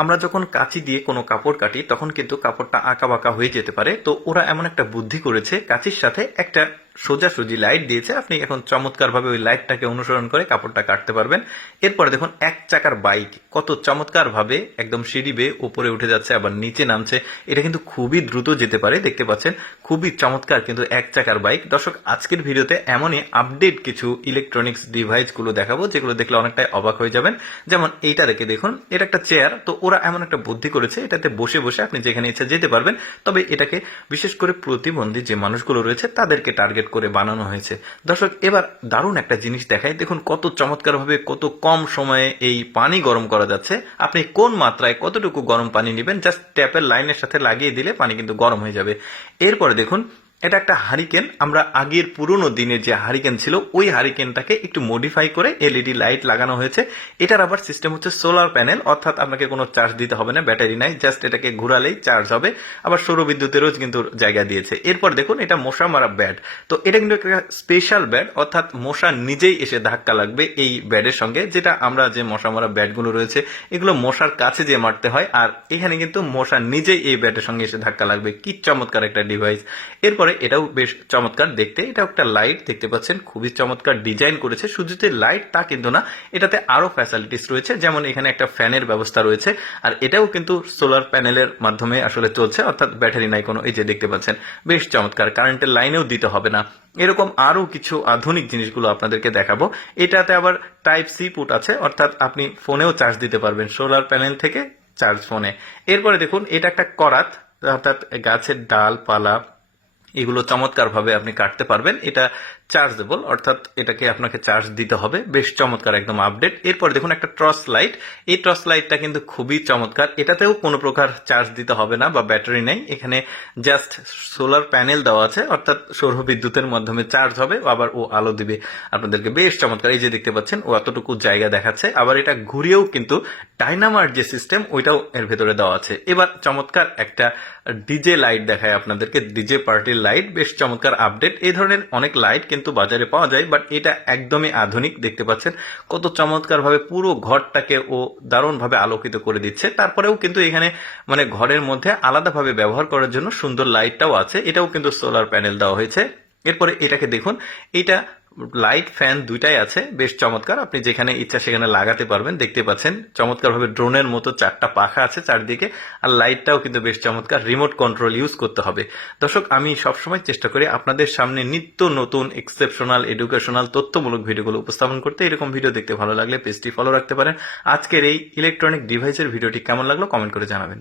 আমরা যখন কাঁচি দিয়ে কোনো কাপড় কাটি, তখন কিন্তু কাপড়টা আঁকা বাঁকা হয়ে যেতে পারে। তো ওরা এমন একটা বুদ্ধি করেছে, কাঁচির সাথে একটা সোজাসুজি লাইট দিয়েছে। আপনি এখন চমৎকারভাবে ওই লাইটটাকে অনুসরণ করে কাপড়টা কাটতে পারবেন। এরপরে দেখুন, এক চাকার বাইক কত চমৎকারভাবে একদম সিঁড়ি বেয়ে উপরে উঠে যাচ্ছে, আবার নিচে নামছে। এটা কিন্তু খুবই দ্রুত যেতে পারে, দেখতে পাচ্ছেন। খুবই চমৎকার কিন্তু এক চাকার বাইক দর্শক, আজকের ভিডিওতে এমনই আপডেট কিছু ইলেকট্রনিক্স ডিভাইসগুলো দেখাবো, যেগুলো দেখলে অনেকটাই অবাক হয়ে যাবেন। যেমন এইটা রেখে দেখুন, এটা একটা চেয়ার তো ওরা এমন একটা বুদ্ধি করেছে, এটাতে বসে বসে আপনি যেখানে ইচ্ছা যেতে পারবেন। তবে এটাকে বিশেষ করে প্রতিবন্ধী যে মানুষগুলো রয়েছে, তাদেরকে টার্গেট করে বানানো হয়েছে। দর্শক, এবার দারুণ একটা জিনিস দেখায় দেখুন কত চমৎকারভাবে কত কম সময়ে এই পানি গরম করা যাচ্ছে। আপনি কোন মাত্রায় কতটুকু গরম পানি নেবেন? জাস্ট ট্যাপের লাইনের সাথে লাগিয়ে দিলে পানি কিন্তু গরম হয়ে যাবে। এরপরে দেখুন এটা একটা হারিকেন। আমরা আগের পুরনো দিনের যে হারিকেন ছিল, ওই হারিকেনটাকে একটু মডিফাই করে এলইডি লাইট লাগানো হয়েছে। এটার আবার সিস্টেম হচ্ছে সোলার প্যানেল অর্থাৎ আপনাকে কোনো চার্জ দিতে হবে না ব্যাটারি নাই জাস্ট এটাকে ঘুরালেই চার্জ হবে। আবার সৌর বিদ্যুতেরও কিন্তু জায়গা দিয়েছে। এরপর দেখুন, এটা মশা মারা ব্যাড তো এটা কিন্তু একটা স্পেশাল ব্যাড অর্থাৎ মশা নিজেই এসে ধাক্কা লাগবে এই ব্যাডের সঙ্গে, যেটা আমরা যে মশা মারা ব্যাটগুলো রয়েছে, এগুলো মশার কাছে যে মারতে হয়, আর এখানে কিন্তু মশা নিজেই এই ব্যাটের সঙ্গে এসে ধাক্কা লাগবে। কি চমৎকার একটা ডিভাইস এরপরে এটাও বেশ চমৎকার। দেখতে এটা একটা লাইট দেখতে পাচ্ছেন? খুবই চমৎকার ডিজাইন করেছে। শুধু যে লাইট তা কিন্তু না, এটাতে আরও ফ্যাসিলিটিস রয়েছে। যেমন এখানে একটা ফ্যানের ব্যবস্থা রয়েছে। আর এটাও কিন্তু সোলার প্যানেলের মাধ্যমে আসলে চলছে। অর্থাৎ ব্যাটারি নাই কোনো, এই যে দেখতে পাচ্ছেন? বেশ চমৎকার। কারেন্টের লাইনেও দিতে হবে না। এরকম আরও কিছু আধুনিক জিনিসগুলো আপনাদেরকে দেখাবো। এটাতে আবার টাইপ সি পুট আছে। অর্থাৎ আপনি ফোনেও চার্জ দিতে পারবেন সোলার প্যানেল থেকে চার্জ ফোনে এরপরে দেখুন, এটা একটা করাত। অর্থাৎ গাছের ডাল পালা এগুলো চমৎকারভাবে আপনি কাটতে পারবেন। এটা চার্জেবল অর্থাৎ এটাকে আপনাকে চার্জ দিতে হবে। বেশ চমৎকার একদম আপডেট এরপর দেখুন একটা টর্চ লাইট এই টর্চ লাইটটা কিন্তু খুবই চমৎকার। এটাতেও কোনো প্রকার চার্জ দিতে হবে না বা ব্যাটারি নেই। এখানে জাস্ট সোলার প্যানেল দেওয়া আছে, অর্থাৎ সৌর বিদ্যুতের মাধ্যমে চার্জ হবে। আবার ও আলো দিবে আপনাদেরকে। বেশ চমৎকার। এই যে দেখতে পাচ্ছেন, ও এতটুকু জায়গা দেখাচ্ছে। আবার এটা ঘুরিয়েও কিন্তু ডাইনামার যে সিস্টেম ওইটাও এর ভেতরে দেওয়া আছে। এবার চমৎকার একটা ডিজে লাইট দেখায় আপনাদেরকে। ডিজে পার্টির লাইট বেশ চমৎকার আপডেট এই ধরনের অনেক লাইট কিন্তু বাজারে পাওয়া যায় বাট এটা একদমই আধুনিক, দেখতে পাচ্ছেন। কত চমৎকারভাবে পুরো ঘরটাকে ও দারুণভাবে আলোকিত করে দিচ্ছে। তারপরেও কিন্তু এখানে মানে ঘরের মধ্যে আলাদাভাবে ব্যবহার করার জন্য সুন্দর লাইটটাও আছে। এটাও কিন্তু সোলার প্যানেল দেওয়া হয়েছে। এরপরে এটাকে দেখুন, এটা লাইট ফ্যান দুইটাই আছে, বেশ চমৎকার। আপনি যেখানে ইচ্ছা সেখানে লাগাতে পারবেন, দেখতে পাচ্ছেন। চমৎকারভাবে ড্রোনের মতো চারটা পাখা আছে চারদিকে, আর লাইটটাও কিন্তু বেশ চমৎকার, রিমোট কন্ট্রোল ইউজ করতে হবে। দর্শক, আমি সবসময় চেষ্টা করি আপনাদের সামনে নিত্য নতুন এক্সেপশনাল এডুকেশনাল তথ্যমূলক ভিডিওগুলো উপস্থাপন করতে। এরকম ভিডিও দেখতে ভালো লাগলে পেজটি ফলো রাখতে পারেন। আজকের এই ইলেকট্রনিক ডিভাইসের ভিডিওটি কেমন লাগল কমেন্ট করে জানাবেন।